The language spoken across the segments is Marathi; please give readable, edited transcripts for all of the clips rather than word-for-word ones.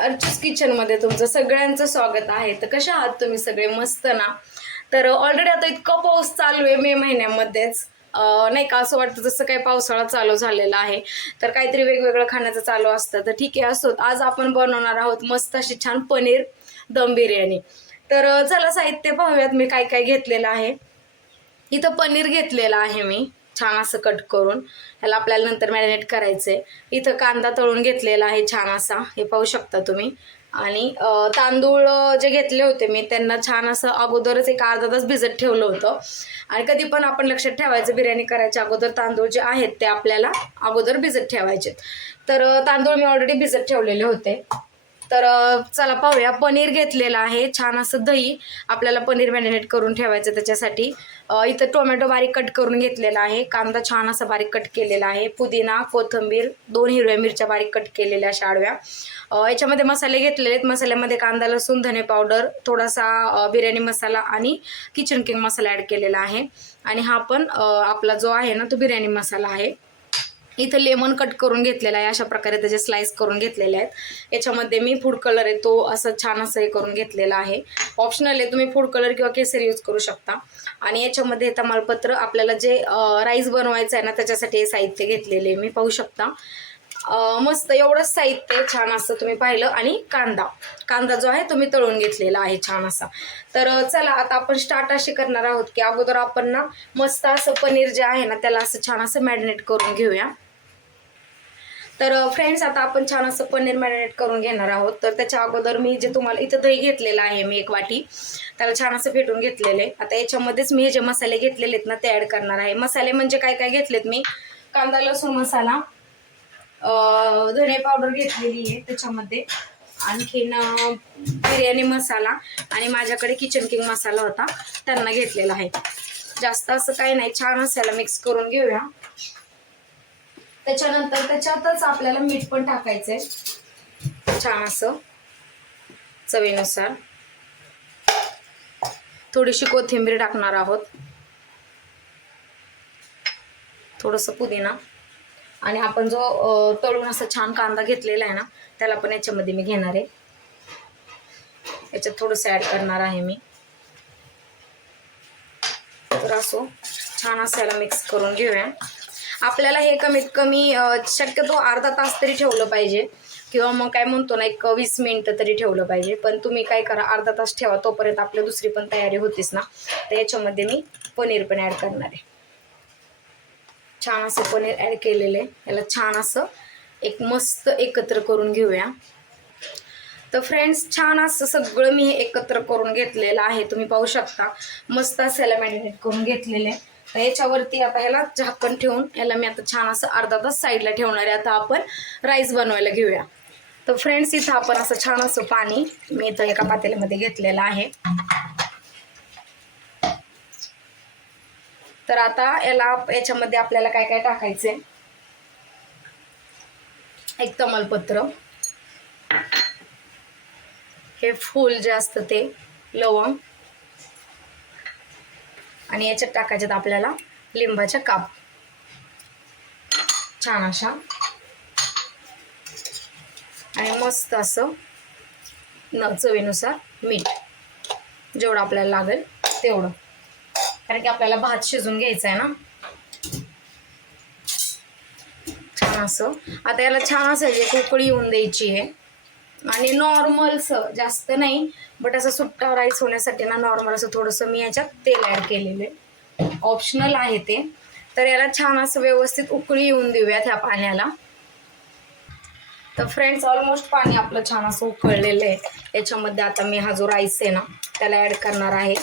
अर्चूस किचनमध्ये तुमचं सगळ्यांचं स्वागत आहे. तर कशा आहात तुम्ही सगळे? मस्त ना? तर ऑलरेडी आता इतका पाऊस चालू आहे मे महिन्यामध्येच, नाही का, असं वाटतं जसं काही पावसाळा चालू झालेला आहे, तर काहीतरी वेगवेगळं खाण्याचं चालू असतं. तर ठीक आहे, असो. आज आपण बनवणार आहोत मस्त अशी छान पनीर दम बिर्याणी. तर चला साहित्य पाहूयात मी काय काय घेतलेलं आहे. इथं पनीर घेतलेलं आहे मी छान असं कट करून, ह्याला आपल्याला नंतर मॅरिनेट करायचंय. इथं कांदा तळून घेतलेला आहे छान असा, हे पाहू शकता तुम्ही. आणि तांदूळ जे घेतले होते मी त्यांना छान असं अगोदरच एक अर्धा तास भिजत ठेवलं होतं. आणि कधी पण आपण लक्षात ठेवायचं, बिर्याणी करायच्या अगोदर तांदूळ जे आहेत ते आपल्याला अगोदर भिजत ठेवायचे. तर तांदूळ मी ऑलरेडी भिजत ठेवलेले होते. तर चला पाहूया. पनीर घेतलेलं आहे छान असं, दही आपल्याला पनीर मॅरिनेट करून ठेवायचं त्याच्यासाठी. इथं टोमॅटो बारीक कट करून घेतलेला आहे, कांदा छान असा बारीक कट केलेला आहे, पुदिना, कोथिंबीर, 2 हिरव्या मिरच्या बारीक कट केलेल्या अशा आडव्या. याच्यामध्ये मसाले घेतलेले आहेत. मसाल्यामध्ये कांदा, लसूण, धने पावडर, थोडासा बिर्याणी मसाला आणि किचन किंग मसाला ॲड केलेला आहे. आणि हा पण आपला जो आहे ना तो बिर्याणी मसाला आहे. इथं लेमन कट करून घेतलेला आहे, अशा प्रकारे त्याचे स्लाइस करून घेतलेले आहेत. याच्यामध्ये मी फूड कलर आहे तो असं छान असं हे करून घेतलेला आहे. ऑप्शनल आहे, तुम्ही फूड कलर किंवा केसरी यूज करू शकता. आणि याच्यामध्ये तमालपत्र, आपल्याला जे राईस बनवायचं आहे ना त्याच्यासाठी हे साहित्य घेतलेले मी पाहू शकता. मस्त एवढंच साहित्य छान असं तुम्ही पाहिलं. आणि कांदा जो आहे तो मी तळून घेतलेला आहे छान असा. तर चला आता आपण स्टार्ट असे करणार आहोत की अगोदर आपण ना मस्त असं पनीर जे आहे ना त्याला असं छान असं मॅरिनेट करून घेऊया. तर फ्रेंड्स, आता आपण छान असं पनीर मॅरिनेट करून घेणार आहोत. तर त्याच्या अगोदर मी जे तुम्हाला इथं दही घेतलेलं आहे मी 1 वाटी, त्याला छान असं फेटून घेतलेले. आता याच्यामध्येच मी हे जे मसाले घेतलेले आहेत ना ते ॲड करणार आहे. मसाले म्हणजे काय काय घेतलेत मी? कांदा लसूण मसाला, धने पावडर घेतलेली आहे त्याच्यामध्ये, आणखीन बिर्याणी मसाला, आणि माझ्याकडे किचन किंग मसाला होता त्यांना घेतलेला आहे. जास्त असं काही नाही, छान असायला मिक्स करून घेऊया. त्याच्यानंतर त्याच्यातच आपल्याला मीठ पण टाकायचंय छान असं चवीनुसार. थोडीशी कोथिंबीर टाकणार आहोत, थोडंसं पुदिना, आणि आपण जो तळून असं छान कांदा घेतलेला आहे ना त्याला पण याच्यामध्ये मी घेणार आहे. याच्यात थोडंसं ॲड करणार आहे मी. तर असो छान असायला मिक्स करून घेऊया. आपल्याला हे कमीत कमी शक्यतो अर्धा तास तरी ठेवलं पाहिजे, किंवा मग काय म्हणतो ना 20 मिनिटं तरी ठेवलं पाहिजे. पण तुम्ही काय करा, अर्धा तास ठेवा, तोपर्यंत आपली दुसरी पण तयारी होतीच ना. तर याच्यामध्ये मी पनीर पण ॲड करणार आहे. छान असं पनीर ॲड केलेलं आहे. याला छान असं एक मस्त एकत्र करून घेऊया. तर फ्रेंड्स, छान असं सगळं मी हे एकत्र करून घेतलेलं आहे, तुम्ही पाहू शकता. मस्त असं याला मॅरिनेट करून घेतलेलं आहे. तर याच्यावरती आता ह्याला झाकण ठेवून याला मी आता छान असं अर्धा तास साईडला ठेवणार आहे. आता आपण राईस बनवायला घेऊया. तर फ्रेंड्स, इथं आपण असं छान असं पाणी मी इथं एका पातेल्यामध्ये घेतलेलं आहे. तर आता याच्यामध्ये आपल्याला काय काय टाकायचंय? एक तमालपत्र, हे फूल जे असतं ते, लवंग, आणि याच्यात टाकायच्यात आपल्याला लिंबाच्या काप छान अशा. आणि मस्त असं चवीनुसार मीठ, जेवढं आपल्याला लागेल तेवढं, कारण की आपल्याला भात शिजून घ्यायचा आहे ना. छान असं आता याला छान असं एक उकळी येऊन द्यायची आहे. आणि नॉर्मलसं, जास्त नाही, बट असं सुट्टा राईस होण्यासाठी ना नॉर्मल असं थोडंसं मी याच्यात तेल ॲड केलेलं आहे, ऑप्शनल आहे ते. तर याला छान असं व्यवस्थित उकळी येऊन देऊयात ह्या पाण्याला. तर फ्रेंड्स, ऑलमोस्ट पाणी आपलं छान असं उकळलेलं आहे. याच्यामध्ये आता मी हा जो राईस आहे ना त्याला ॲड करणार आहे.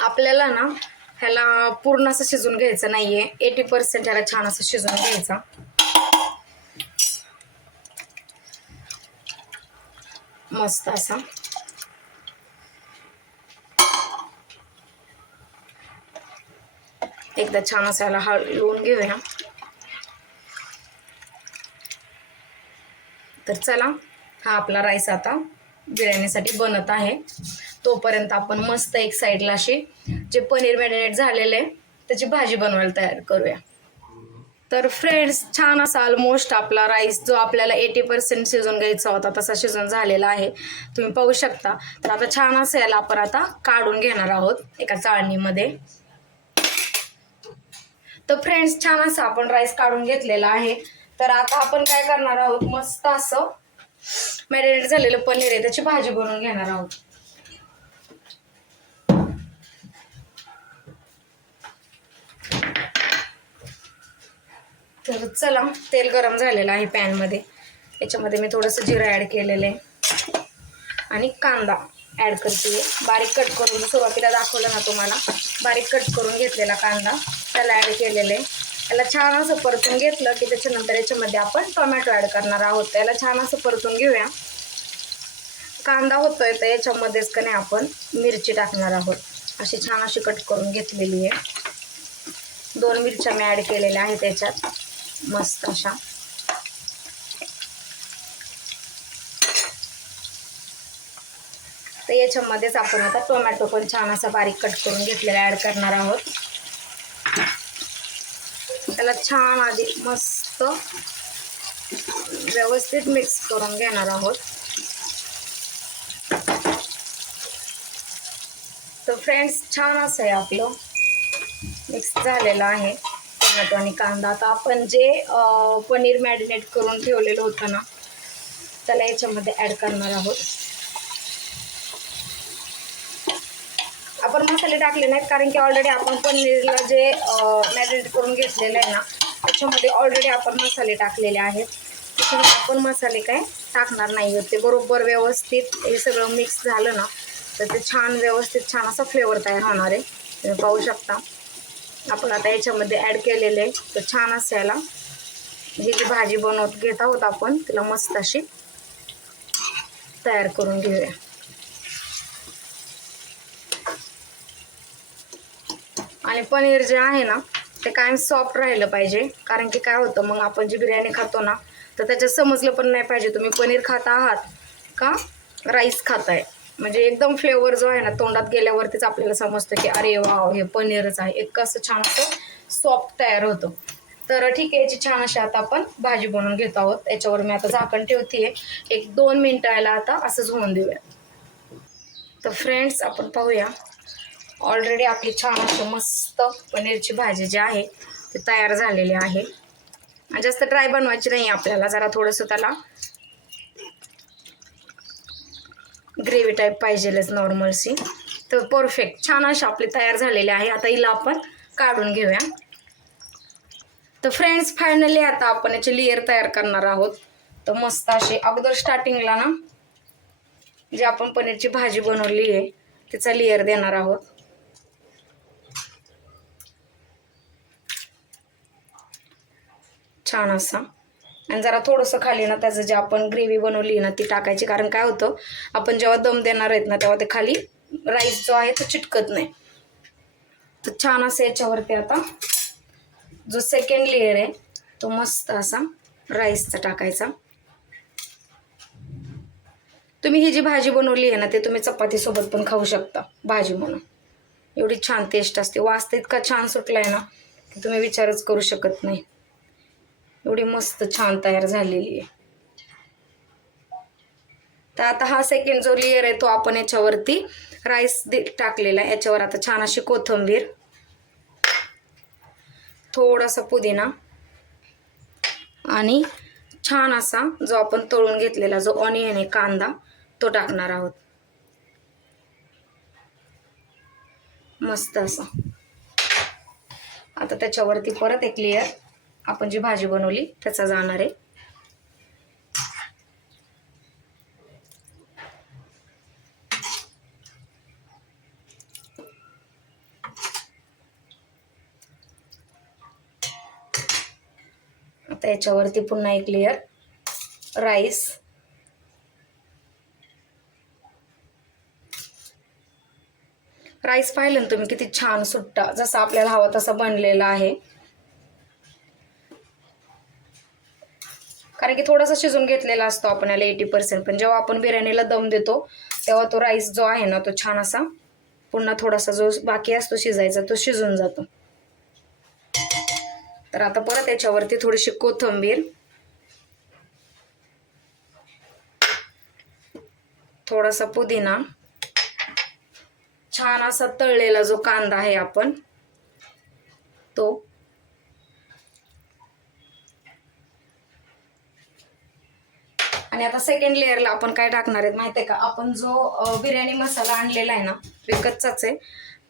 आपल्याला ना ह्याला पूर्ण असं शिजून घ्यायचं नाहीये, 80% ह्याला छान असं शिजून घ्यायचा. मस्त असा एकदा छान असं ह्याला हलवून घेऊया. तर चला, हा आपला राईस आता बिर्याणीसाठी बनत आहे. तोपर्यंत आपण मस्त एक साईडला अशी जे पनीर मॅरिनेट झालेलं आहे त्याची भाजी बनवायला तयार करूया. तर फ्रेंड्स, छान असा ऑलमोस्ट आपला राईस जो आपल्याला 80% शिजून घ्यायचा होता तसा शिजून झालेला आहे, तुम्ही पाहू शकता. तर आता छान असं याला आपण आता काढून घेणार आहोत एका चाळणीमध्ये. तर फ्रेंड्स, छान असं आपण राईस काढून घेतलेला आहे. तर आता आपण काय करणार आहोत, मस्त असं मॅरिनेट झालेलं पनीर आहे त्याची भाजी बनवून घेणार आहोत. तर चला, तेल गरम झालेलं आहे पॅनमध्ये. याच्यामध्ये मी थोडंसं जिरं ॲड केलेलं आहे आणि कांदा ॲड करते बारीक कट करून. सुरुवातीला दाखवलं ना तुम्हाला, बारीक कट करून घेतलेला कांदा त्याला ॲड केलेलं आहे. याला छान असं परतून घेतलं की त्याच्यानंतर याच्यामध्ये आपण टोमॅटो ॲड करणार आहोत. त्याला छान असं परतून घेऊया. कांदा होतोय तर याच्यामध्येच का नाही आपण मिरची टाकणार आहोत. अशी छान अशी कट करून घेतलेली आहे. 2 मिरच्या मी ॲड केलेल्या आहेत त्याच्यात मस्त अशा. तर याच्यामध्येच आपण आता टोमॅटो पण छान असा बारीक कट करून घेतलेला ॲड करणार आहोत. त्याला छान आधी मस्त व्यवस्थित मिक्स करून घेणार आहोत. तर फ्रेंड्स, छान असं आहे आपलं मिक्स झालेलं आहे टोमॅटो आणि कांदा. आता आपण जे पनीर मॅरिनेट करून ठेवलेलं होतं ना त्याला याच्यामध्ये ॲड करणार आहोत. आपण मसाले टाकले नाहीत कारण की ऑलरेडी आपण पनीरला जे मॅरिनेट करून घेतलेलं आहे ना त्याच्यामध्ये ऑलरेडी आपण मसाले टाकलेले आहेत. त्याच्यामुळे आपण मसाले काय टाकणार नाही होते. बरोबर व्यवस्थित हे सगळं मिक्स झालं ना तर ते छान व्यवस्थित छान असा फ्लेवर तयार होणार आहे. तुम्ही पाहू शकता. आपण आता याच्यामध्ये ॲड केलेले आहे. तर छान असं याला ही जी भाजी बनवत घेत आहोत आपण तिला मस्त अशी तयार करून घेऊया. आणि पनीर जे आहे ना ते कायम सॉफ्ट राहिलं पाहिजे. कारण की काय होतं मग आपण जी बिर्याणी खातो ना तर त्याच्यात समजलं पण नाही पाहिजे तुम्ही पनीर खाता आहात का राईस खाताय. म्हणजे एकदम फ्लेवर जो आहे ना तोंडात गेल्यावरतीच आपल्याला समजतं की अरे वाव हे पनीरच आहे. इतकं असं छान असं सॉफ्ट तयार होतं. तर ठीक आहे, याची छान अशी आता आपण भाजी बनवून घेत आहोत. याच्यावर मी आता झाकण ठेवते. 1-2 मिनिटं याला आता असंच होऊन देऊया. तर फ्रेंड्स, आपण पाहूया ऑलरेडी आपली छान अशी मस्त पनीरची भाजी जी आहे ती तयार झालेली आहे. जास्त ड्राय बनवायची नाही आपल्याला, जरा थोडंसं त्याला ग्रेव्ही टाईप पाहिजेलच नॉर्मलशी. तर परफेक्ट छान अशी आपली तयार झालेली आहे. आता हिला आपण काढून घेऊया. तर फ्रेंड्स, फायनली आता आपण याची लेयर तयार करणार आहोत. तर मस्त अशी अगोदर स्टार्टिंगला ना जे आपण पनीरची भाजी बनवली आहे तिचा लेयर देणार आहोत. छान असा. आणि जरा थोडंसं खाली ना त्याचं जे आपण ग्रेव्ही बनवली ना ती टाकायची. कारण काय होतं आपण जेव्हा दम देणार आहेत ना तेव्हा ते खाली राईस जो आहे तो चिटकत नाही. तर छान असं याच्यावरती आता जो सेकंड लेयर आहे तो मस्त असा राईसचा टाकायचा. तुम्ही ही जी भाजी बनवली आहे ना ते तुम्ही चपातीसोबत पण खाऊ शकता भाजी म्हणून. एवढी छान टेस्ट असते. वास तर इतका छान सुटलाय ना की तुम्ही विचारच करू शकत नाही. एवढी मस्त छान तयार झालेली आहे. तर आता हा सेकंड जो लेयर आहे तो आपण याच्यावरती राईस टाकलेला आहे. याच्यावर आता छान अशी कोथिंबीर, थोडासा पुदिना आणि छान असा जो आपण तळून घेतलेला जो ऑनियन आहे कांदा तो टाकणार आहोत. मस्त असा. आता त्याच्यावरती परत एक लेयर आपण जी भाजी बनवली त्याचा जाणार आहे. आता याच्यावरती पुन्हा एक लेयर राईस. राईस पाहिलं ना तुम्ही किती छान सुट्टा जसा आपल्याला हवा तसा बनलेला आहे. कारण की थोडासा शिजून घेतलेला असतो आपण याला 80%. पण जेव्हा आपण बिर्याणीला दम देतो तेव्हा तो राईस जो आहे ना तो छान असा पुन्हा थोडासा जो बाकी असतो शिजायचा तो शिजून जातो. तर आता परत याच्यावरती थोडीशी कोथिंबीर, थोडासा पुदिना, छान असा तळलेला जो कांदा आहे आपण तो, आणि आता सेकंड लेअरला आपण काय टाकणार आहेत माहिती आहे का, आपण जो बिर्याणी मसाला आणलेला आहे ना विकतचाच आहे,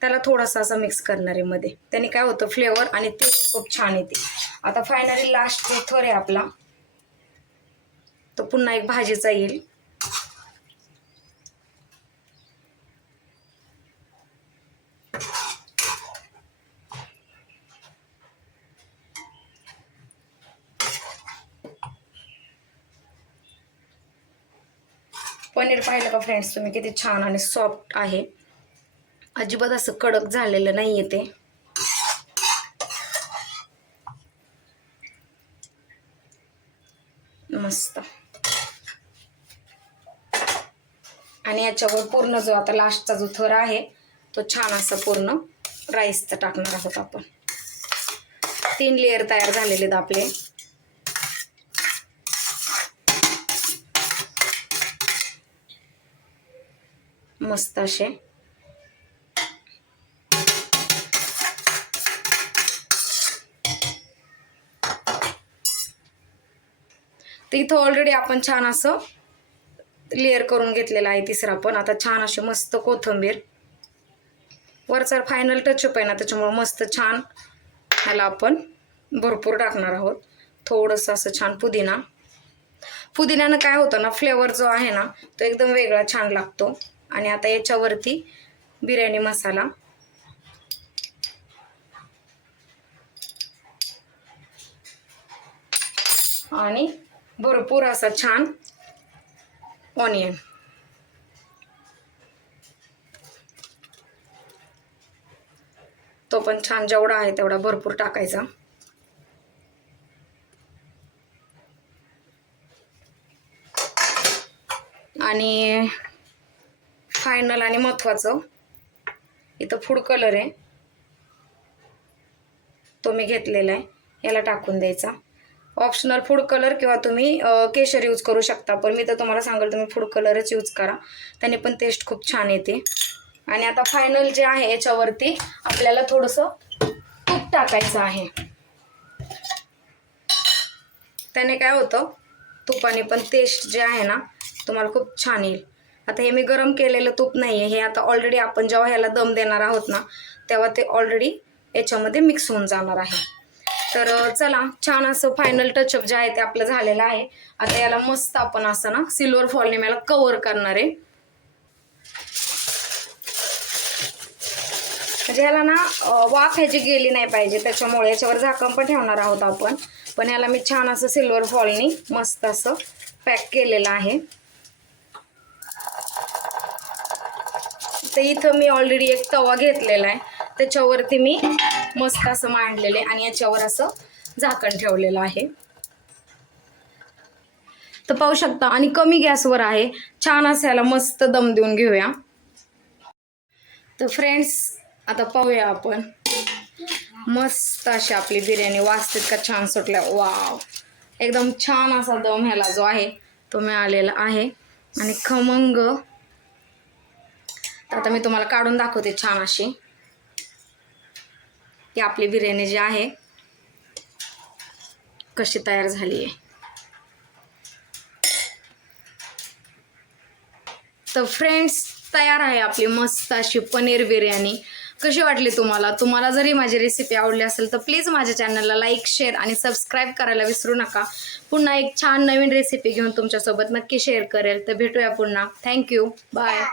त्याला थोडासा असं मिक्स करणार आहे मध्ये. त्याने काय होतं फ्लेवर आणि टेस्ट खूप छान येते. आता फायनली लास्ट जो थर आहे आपला तो पुन्हा एक भाजीचा येईल. पनीर पाहिलं का फ्रेंड्स तुम्ही किती छान आणि सॉफ्ट आहे, अजिबात असं कडक झालेलं नाहीये ते. मस्त. आणि याच्यावर पूर्ण जो आता लास्टचा जो थर आहे तो छान असा पूर्ण राईसचा टाकणार आहोत आपण. 3 लेअर तयार झालेले आहेत आपले. मस्त असे. तर इथं ऑलरेडी आपण छान असं लेअर करून घेतलेलं आहे तिसरा पण. आता छान अशी मस्त कोथिंबीर, वरचा फायनल टचअप आहे ना त्याच्यामुळे मस्त छान ह्याला आपण भरपूर टाकणार आहोत. थोडंसं असं छान पुदिना. पुदिन्यानं काय होतं ना फ्लेवर जो आहे ना तो एकदम वेगळा छान लागतो. आणि आता याच्यावरती बिर्याणी मसाला, आणि भरपूर असा छान ऑनियन. तो पण छान जेवढा आहे तेवढा भरपूर टाकायचा. आणि फायनल आणि महत्त्वाचं इथं फूड कलर आहे तो मी घेतलेला आहे, याला टाकून द्यायचा. ऑप्शनल फूड कलर किंवा तुम्ही केशर यूज करू शकता, पण मी तर तुम्हाला सांगेल तुम्ही फूड कलरच यूज करा, त्याने पण टेस्ट खूप छान येते. आणि आता फायनल जे आहे याच्यावरती आपल्याला थोडंसं तूप टाकायचं आहे. त्याने काय होतं तुपाने पण टेस्ट जे आहे ना तुम्हाला खूप छान येईल. आता हे मी गरम केलेलं तूप नाही आहे, हे आता ऑलरेडी आपण जेव्हा ह्याला दम देणार आहोत ना तेव्हा ते ऑलरेडी याच्यामध्ये मिक्स होऊन जाणार आहे. तर चला छान असं फायनल टचअप जे आहे ते आपलं झालेलं आहे. आता याला मस्त आपण असं ना सिल्वर फॉइलने मला कव्हर करणार आहे. म्हणजे ह्याला ना वाफ ह्याची गेली नाही पाहिजे, त्याच्यामुळे याच्यावर झाकण पण ठेवणार आहोत आपण. पण ह्याला मी छान असं सिल्वर फॉइलने मस्त असं पॅक केलेलं आहे. तर इथं मी ऑलरेडी एक तवा घेतलेला आहे, त्याच्यावरती मी मस्त असं मांडलेले आणि याच्यावर असं झाकण ठेवलेलं आहे. तर पाहू शकता आणि कमी गॅसवर आहे. छान असं याला मस्त दम देऊन घेऊया. तर फ्रेंड्स आता पाहूया आपण, मस्त अशी आपली बिर्याणी वाजते का छान सुटल्या. वाव, एकदम छान असा दम ह्याला जो आहे तो मिळालेला आहे आणि खमंग. आता मी तुम्हाला काढून दाखवते छान अशी की आपली बिर्याणी जी आहे कशी तयार झाली आहे. तर फ्रेंड्स तयार आहे आपली मस्त अशी पनीर बिर्याणी. कशी वाटली तुम्हाला? तुम्हाला जरी माझी रेसिपी आवडली असेल तर प्लीज माझ्या चॅनलला लाईक, शेअर आणि सबस्क्राईब करायला विसरू नका. पुन्हा एक छान नवीन रेसिपी घेऊन तुमच्यासोबत नक्की शेअर करेल. तर भेटूया पुन्हा. थँक्यू. बाय.